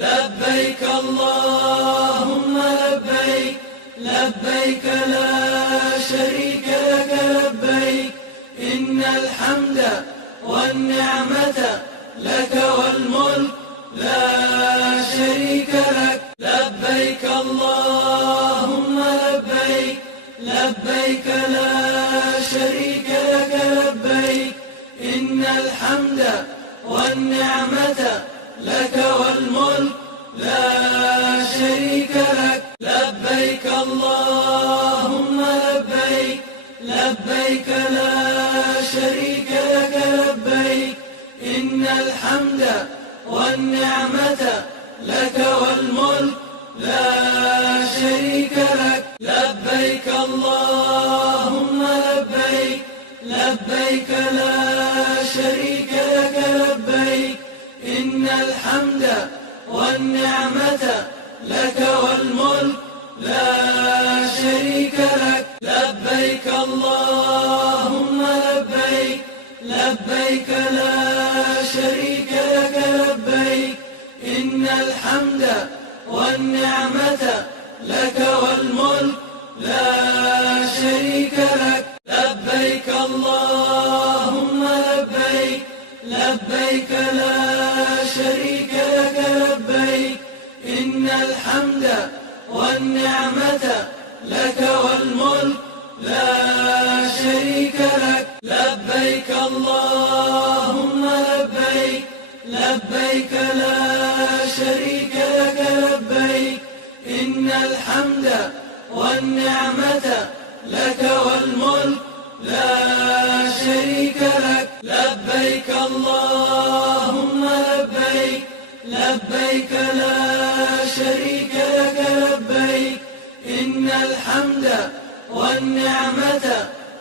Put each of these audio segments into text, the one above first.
لبيك اللهم لبيك، لبيك لا شريك لك لبيك، إن الحمد والنعمة لك والملك لا شريك لك. لبيك اللهم لبيك، لبيك لا شريك لك لبيك، إن الحمد والنعمة لك والملك لا شريك لك. لبيك اللهم لبيك، لبيك لا شريك لك لبيك، إن الحمد والنعمة لك والملك لا شريك لك. لبيك اللهم لبيك، لبيك لا شريك لك لبيك، إن الحمد والنعمة لك والملك لا شريك لك. لبيك اللهم لبيك، لبيك لا شريك لك لبيك، إن الحمد والنعمة لك والملك لا شريك لك. لبيك اللهم لبيك، لبيك لا شريك لك لبيك، إن الحمد والنعمة لك والملك لا شريك لك. لبيك اللهم لبيك، لبيك لا شريك لك لبيك، إن الحمد والنعمة لك والملك لا شريك لك. لبيك اللهم لبيك، لبيك لا شريك لك لبيك، إن الحمد والنعمة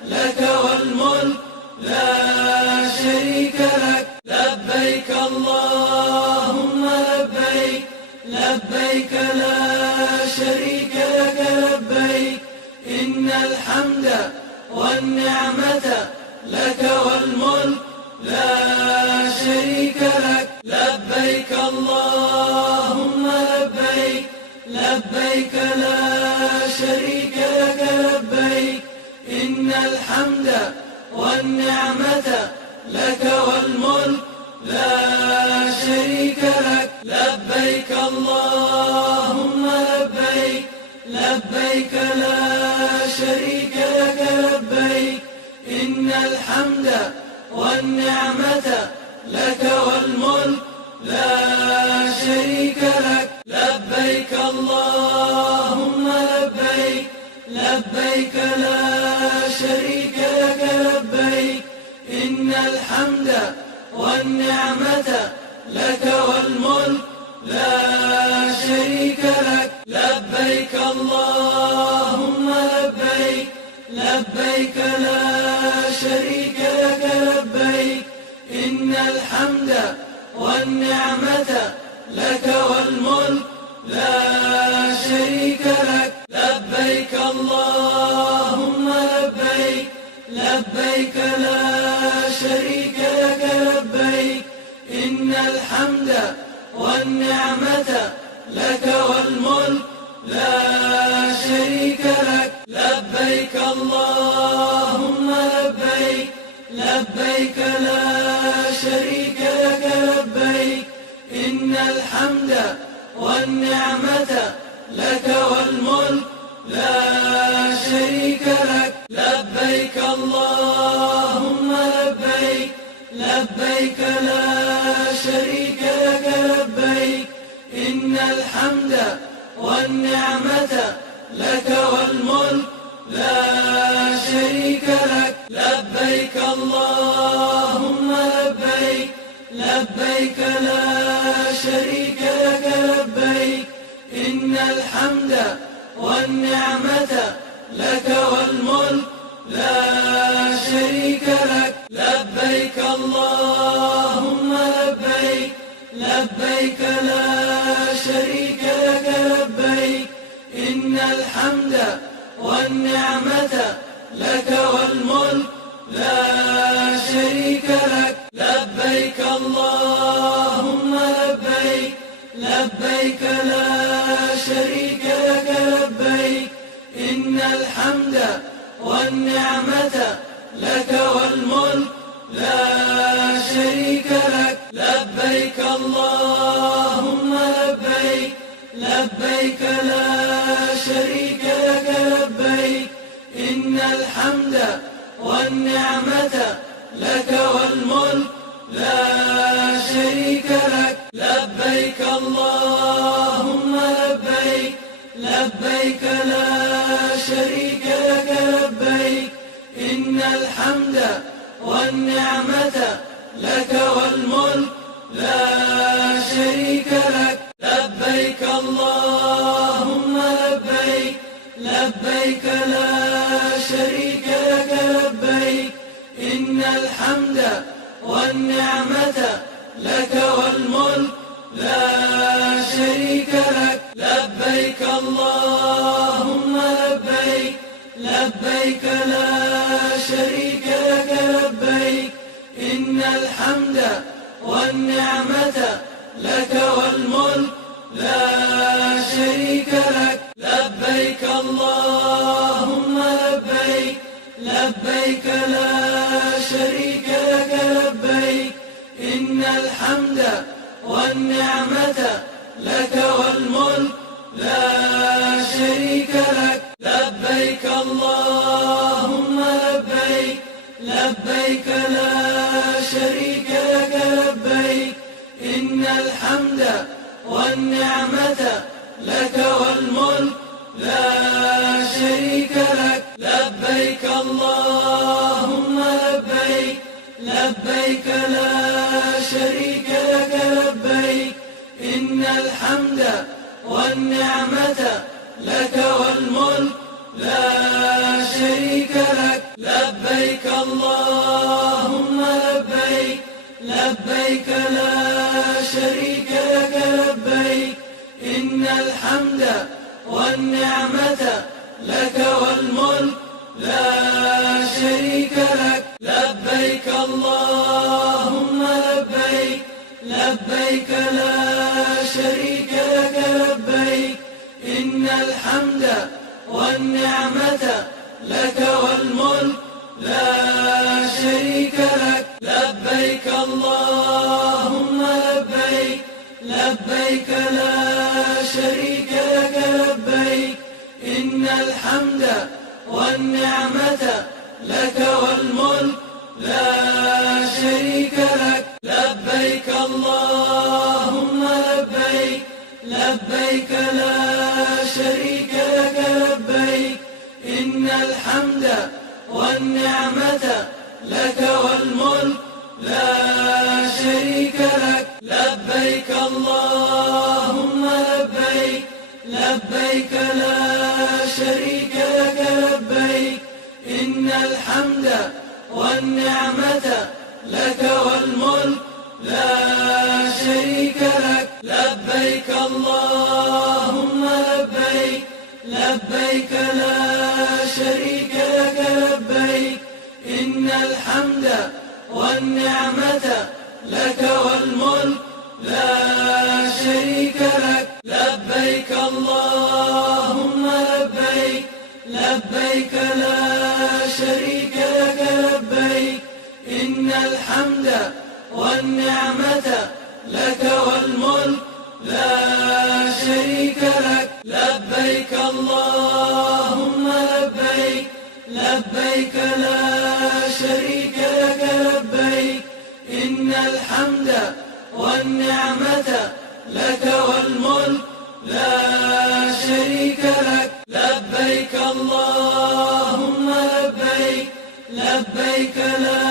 لك والملك لا شريك لك. لبيك اللهم لبيك، لبيك لا شريك لك لبيك، إن الحمد والنعمة لك والملك لا شريك لك. لبيك اللهم لبيك، لبيك لا شريك لك لبيك، إن الحمد والنعمة لك والملك لا شريك لك. لبيك اللهم لبيك، لبيك لا شريك لك لبيك، إن الحمد والنعمة لك والملك لا شريك لك. لبيك اللهم لبيك، لبيك لا شريك لك لبيك، إن الحمد والنعمة لك والملك لا شريك لك. لبيك اللهم لبيك، لبيك لا شريك لك لبيك، إن الحمد والنعمة لك والملك لا شريك لك. لبيك اللهم لبيك، لبيك لا شريك لك لبيك، إن الحمد والنعمة لك والملك لا شريك لك. لبيك اللهم لبيك، لبيك لا شريك لك لبيك، إن الحمد والنعمة لك والملك لا شريك لك. لبيك اللهم لبيك، لبيك لا شريك لك لبيك، إن الحمد والنعمة لك والملك لا شريك لك. لبيك اللهم لبيك، لبيك لا شريك لك لبيك، إن الحمد والنعمة لك والملك لا شريك لك. لبيك اللهم لبيك، لبيك لا شريك لك لبيك، إن الحمد والنعمة لك والملك لا شريك لك. لبيك اللهم لبيك، لبيك لا شريك لك لبيك إن الحمد والنعمة لك والملك لا شريك لك لبيك اللهم لبيك لبيك لا شريك لك لبيك إن الحمد والنعمة لك والملك لا شريك لك لبيك اللهم لبيك لبيك لا شريك لك لبيك إن الحمد والنعمة لك والملك لا شريك لك لبيك اللهم لبيك لبيك لا شريك لك لبيك إن الحمد والنعمة لك والملك لا شريك لك لبيك اللهم لبيك لبيك لا شريك لك لبيك إن الحمد والنعمة لك والملك لا شريك لك لبيك اللهم لبيك لبيك لا شريك لك لبيك إن الحمد والنعمة لك والملك لا شريك لك لبيك اللهم لبيك لبيك لا شريك لك لبيك إن الحمد والنعمة لك والملك لا شريك لك لبيك اللهم لبيك لبيك لا شريك لك لبيك إن الحمد والنعمة لك والملك لا شريك لك لبيك اللهم لبيك لبيك لا شريك لك لبيك إن الحمد والنعمة لك والملك لا شريك لك لبيك اللهم لبيك لبيك لا شريك لك لبيك إن الحمد والنعمة لك والملك لا شريك لك لبيك اللهم لبيك لبيك لا شريك لك لبيك إن الحمد والنعمة لك والملك لا شريك لك لبيك اللهم لبيك لبيك لا شريك لك لبيك إن الحمد والنعمة لك والملك لا شريك لك لبيك اللهم لبيك لبيك لا شريك لك لبيك إن الحمد والنعمة لك والملك لا شريك لك لبيك اللهم لبيك لبيك لا شريك لك لبيك إن الحمد والنعمة لك والملك لا شريك لك لبيك اللهم لبيك لبيك لا شريك لك لبيك إن الحمد والنعمة لك والملك لا شريك لك لبيك اللهم لبيك لبيك لا شريك لك لبيك إن الحمد والنعمة لك والملك لا شريك لك لبيك اللهم لبيك لبيك لا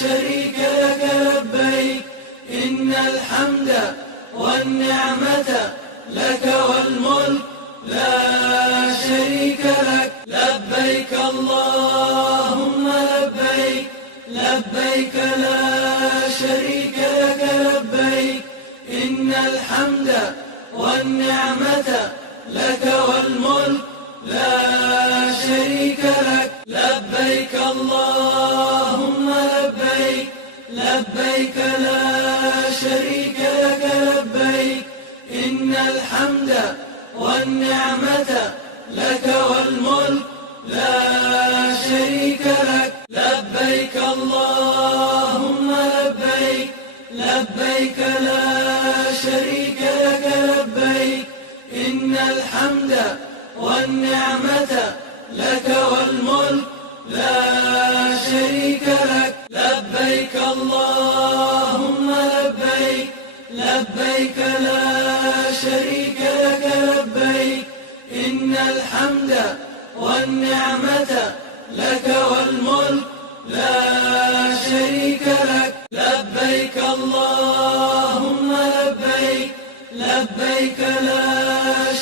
شريك لك لبيك إن الحمد والنعمة لك والملك لا شريك لك لبيك اللهم لبيك لبيك لا شريك لك لبيك إن الحمد والنعمة لك والملك لا شريك لك لبيك اللهم لبيك لبيك لا شريك لك لبيك إن إن الحمد والنعمة لك والملك لا شريك لك. لبيك اللهم لبيك، لبيك لا شريك لك لبيك. إن الحمد والنعمة لك والملك لا شريك لك. لبيك اللهم لبيك، لبيك لا شريك لك لبيك. إن الحمد والنعمة لك والملك لا شريك لك. لبيك اللهم لبيك، لبيك لا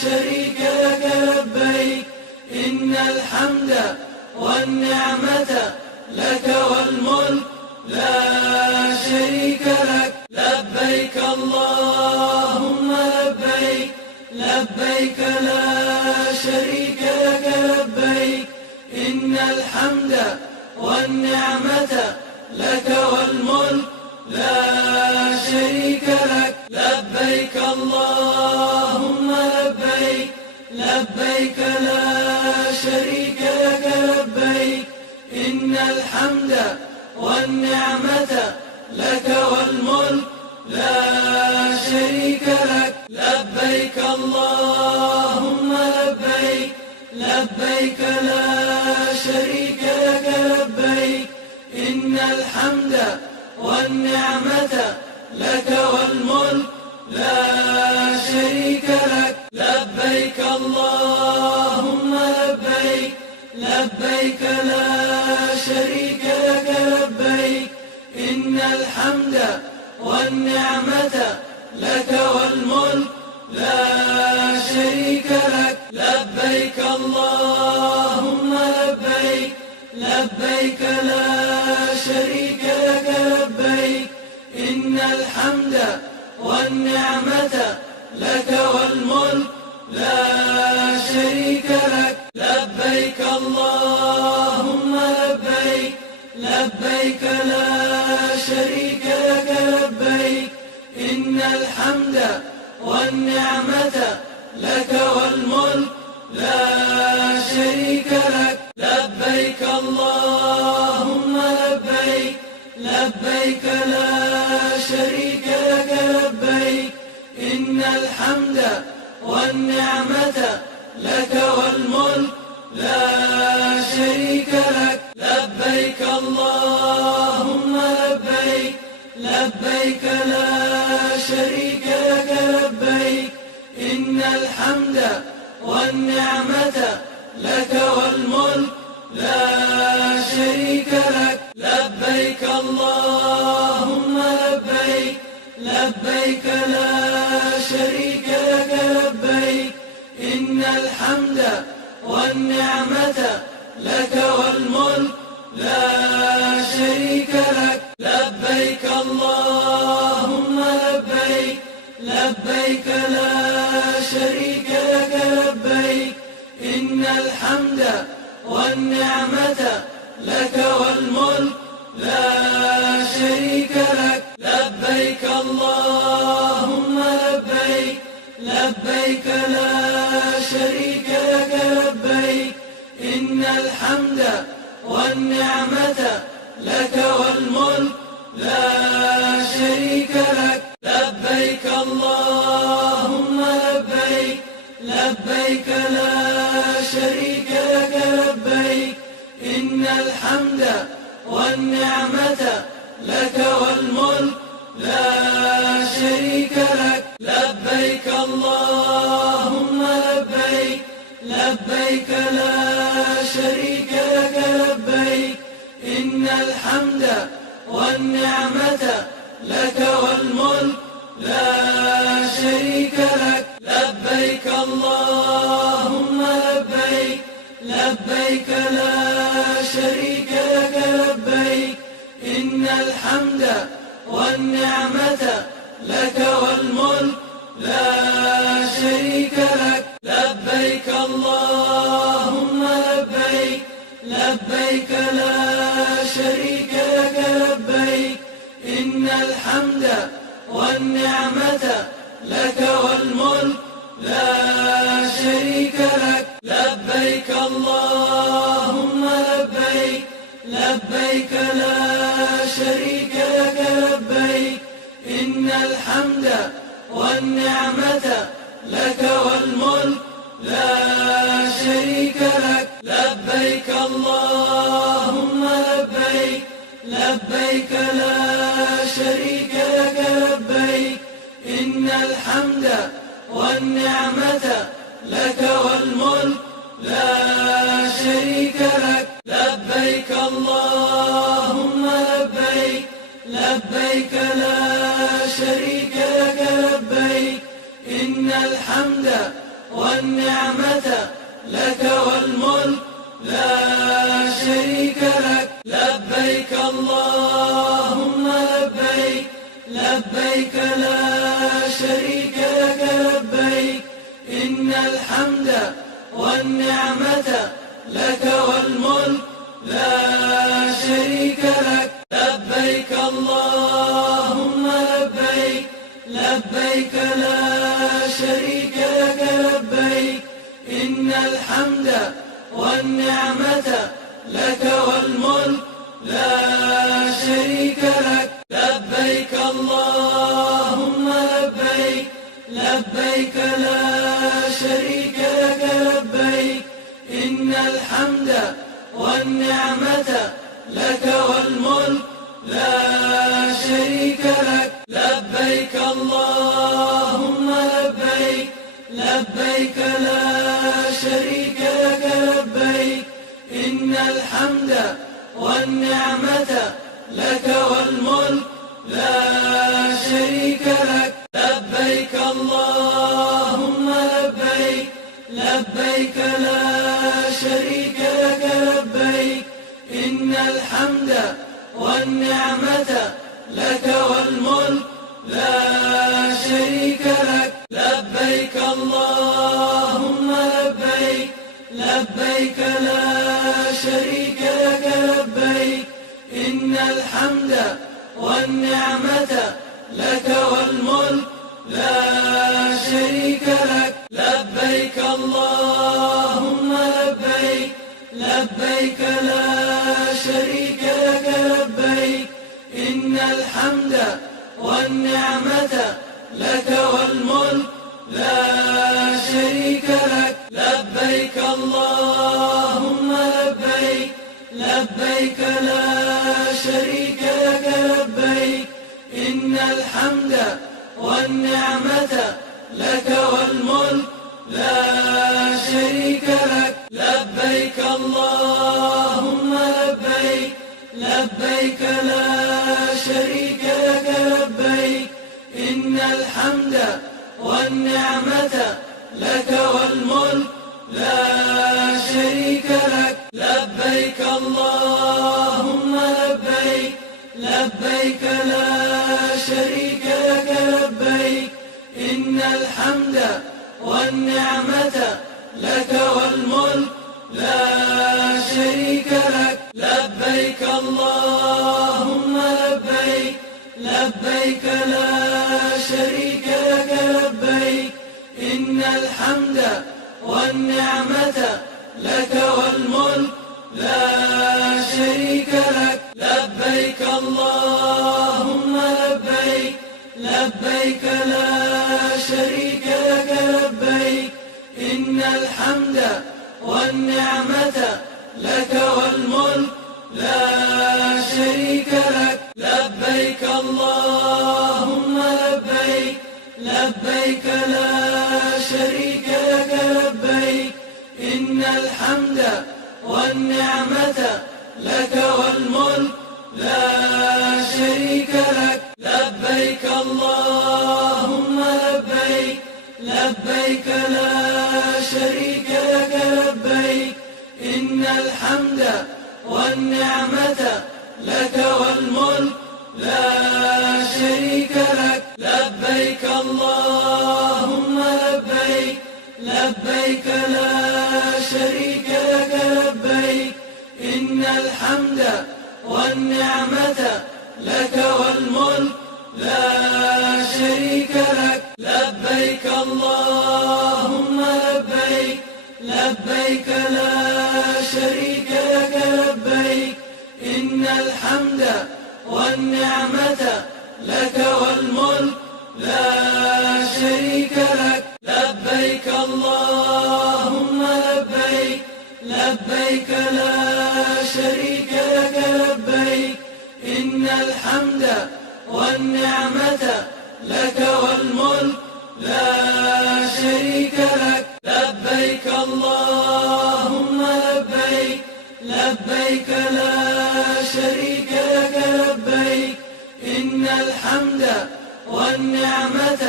شريك لك لبيك. إن الحمد والنعمة لك والملك لا شريك لك. لبيك اللهم لبيك، لبيك لا شريك لك لبيك. إن الحمد والنعمة لك والملك لا شريك لك. لبيك اللهم لبيك، لبيك لا شريك لك لبيك. إن الحمد والنعمة لك والملك لا شريك لك. لبيك اللهم لبيك، لبيك لا شريك لك لبيك. إن الحمد والنعمة لك والملك لا شريك لك. لبيك اللهم لبيك، لبيك لا شريك لك لبيك. إن الحمد والنعمة لك والملك لا شريك لك. لبيك اللهم لبيك، لبيك لا شريك لك لبيك. إن الحمد والنعمة لك والملك لا شريك لك. لبيك اللهم لبيك، لبيك لا شريك لك لبيك. إن الحمد والنعمة لك والملك لا شريك لك. لبيك اللهم لبيك، لبيك لا شريك لك لبيك. إن الحمد والنعمة لك والملك لا شريك لك. لبيك اللهم لبيك، لبيك لا شريك لك لبيك. إن الحمد والنعمة لك والملك لا شريك لك. لبيك اللهم لبيك، لبيك لا شريك لك لبيك. إن الحمد والنعمة لك والملك لا شريك لك. لبيك اللهم لبيك، لبيك لا شريك لك لبيك. إن الحمد والنعمة لك والملك لا شريك لك. لبيك اللهم لبيك، لبيك لا شريك لك لبيك. إن الحمد والنعمة لك والملك لا شريك لك. لبيك اللهم لبيك، لبيك لا شريك لك لبيك. إن الحمد والنعمة لك والملك لا شريك لك. لبيك اللهم لبيك، لبيك لا شريك لك لبيك. إن الحمد والنعمة لك والملك لا شريك لك. لبيك اللهم لبيك، لبيك لا شريك لك لبيك. إن الحمد والنعمة لك والملك لا شريك لك. لبيك اللهم لبيك، لبيك لا شريك لك لبيك. إن الحمد والنعمة لك والملك الحمد والنعمة لك والملك لا شريك لك لبيك اللهم لبيك لبيك لا شريك لك لبيك إن الحمد والنعمة لك والملك لا شريك لك لبيك اللهم لبيك لبيك لا شريك لك لبيك إن الحمد والنعمة لك والملك لا شريك لك لبيك اللهم لبيك لبيك لا شريك لك لبيك إن الحمد والنعمة لك والملك لا شريك لك لبيك اللهم لبيك لبيك لا شريك لك لبيك إن الحمد والنعمة لك والملك لا شريك لك لبيك اللهم لبيك لبيك لا شريك لك لبيك إن الحمد والنعمة لك والملك لا شريك لك لبيك اللهم لبيك لبيك لا شريك لك لبيك إن الحمد والنعمة لك والملك لا شريك لك لبيك اللهم لبيك لبيك لا شريك لك لبيك إن الحمد والنعمة لك والملك لا شريك لك لبيك اللهم لبيك لبيك لا شريك لك لبيك إن الحمد والنعمة لك والملك لا شريك لك لبيك اللهم لبيك لبيك لا شريك لك لبيك إن الحمد والنعمة لك والملك لا شريك لك لبيك اللهم لبيك لبيك لا شريك لك لبيك إن الحمد والنعمة لك والملك لا شريك لك لبيك اللهم لبيك لبيك لا شريك لك لبيك إن الحمد والنعمة لك والملك لا شريك لك لبيك اللهم لبيك لبيك لا شريك لك لبيك إن الحمد والنعمة لك والملك لا شريك لك لبيك اللهم لبيك لبيك لا شريك لك لبيك إن الحمد والنعمة لك والملك لا شريك لك لبيك اللهم لبيك لبيك لا شريك لك لبيك إن الحمد والنعمة لك والملك لا شريك لك لبيك اللهم لبيك لبيك لا شريك لك لبيك إن الحمد والنعمة لك والملك لا شريك لك لبيك اللهم لبيك لبيك لا شريك لك لبيك إن الحمد والنعمة لك والملك لا شريك لك لبيك اللهم لبيك لبيك لا شريك لك لبيك إن الحمد والنعمة لك والملك لا شريك لك لبيك اللهم لبيك لبيك لا شريك لك لبيك إن الحمد والنعمة لك والملك لا لبيك اللهم لبيك لبيك لا شريك لك لبيك إن الحمد والنعمة لك والملك لا شريك لك لبيك اللهم لبيك لبيك لا شريك لك لبيك إن الحمد والنعمة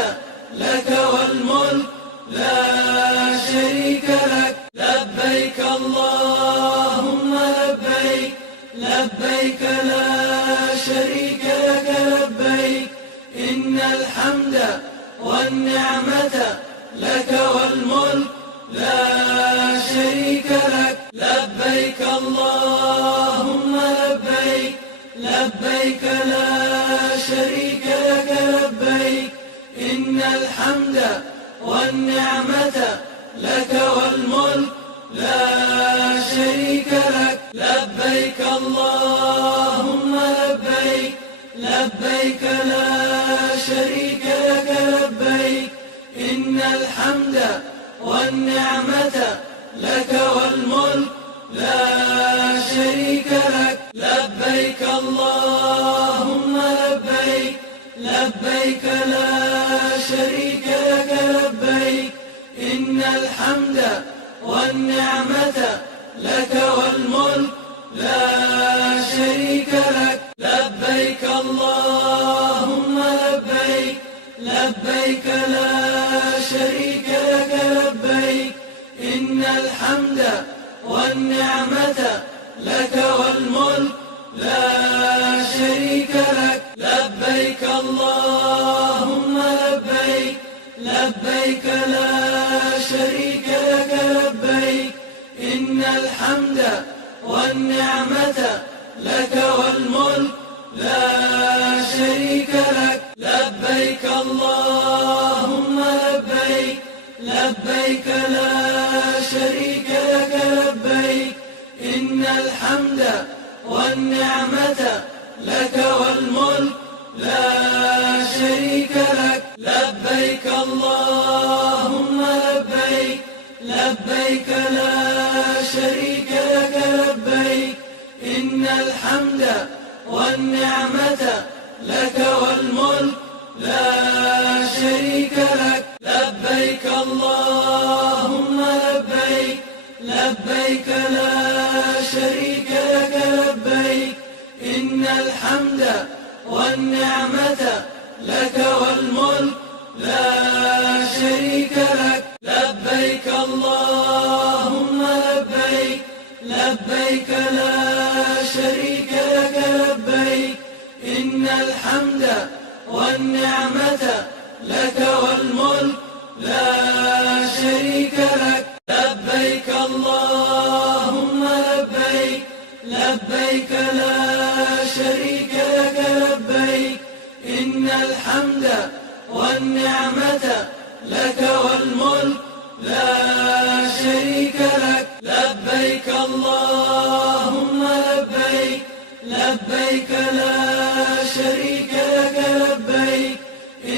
لك والملك لا شريك لك لبيك اللهم لبيك لبيك لا شريك لك لبيك إن الحمد والنعمة لك والملك لا شريك لك لبيك اللهم لبيك لبيك لا شريك لك لبيك إن الحمد والنعمة لك والملك لا شريك لك لبيك اللهم لبيك لبيك لا شريك لك لبيك إن الحمد والنعمة لك والملك لا شريك لك لبيك اللهم لبيك لبيك لا شريك لك لبيك إن الحمد والنعمة لك والملك لا شريك لك لبيك اللهم لبيك لبيك لا شريك لك لبيك إن الحمد والنعمة لك والملك لا شريك لك لبيك اللهم لبيك لبيك لا شريك لك لبيك إن الحمد والنعمة لك والملك لا شريك لك لبيك اللهم لبيك لبيك لا شريك لك لبيك إن الحمد والنعمة لك والملك لا شريك لك لبيك اللهم لبيك لبيك لا شريك لك لبيك إن الحمد والنعمة لك والملك لا شريك لك لبيك اللهم لبيك لبيك لا شريك لك لبيك إن الحمد والنعمة لك والملك لا شريك لك لبيك اللهم لبيك لبيك لا شريك لك لبيك إن الحمد والنعمة لك والملك لا شريك لك لبيك اللهم لبيك لبيك لا شريك لك لبيك إن الحمد والنعمة لك والملك لا شريك لك لبيك اللهم لبيك لبيك لا شريك لك لبيك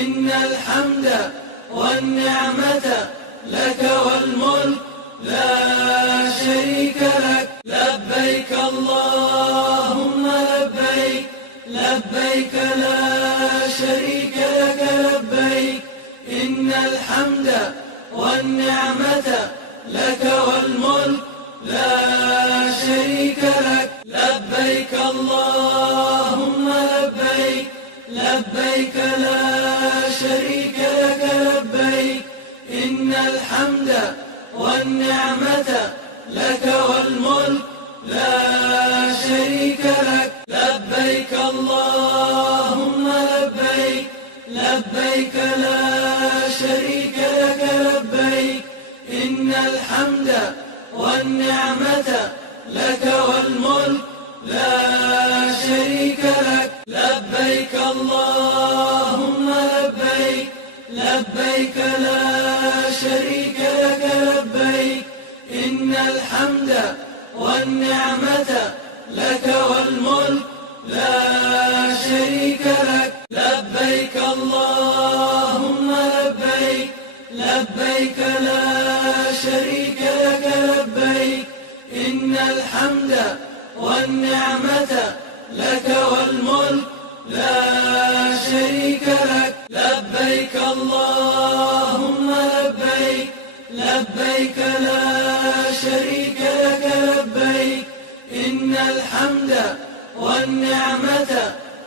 إن الحمد والنعمة لك والملك لا شريك لك لبيك اللهم لبيك لبيك لا شريك لك لبيك إن الحمد والنعمة لك والملك لا شريك لك لبيك اللهم لبيك لبيك لا شريك لك لبيك إن الحمد والنعمة لك والملك لا شريك لك لبيك اللهم لبيك لبيك لا شريك لك لبيك إن الحمد والنعمة لك والملك لا شريك لك لبيك اللهم لبيك لبيك لا شريك لك لبيك إن الحمد والنعمة لك والملك لا شريك لك لبيك اللهم لبيك لبيك لا شريك لك لبيك إن الحمد والنعمة لك والملك لا شريك لك لبيك اللهم لبيك لبيك لا شريك لك لبيك إن الحمد والنعمة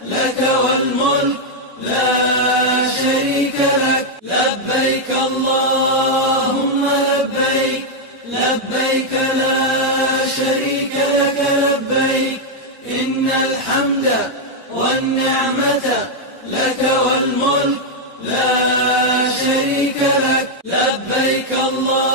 لك والملك لا شريك لك لبيك اللهم لبيك لبيك لا شريك لك لبيك إن الحمد والنعمة لك والملك لا شريك لك لبيك الله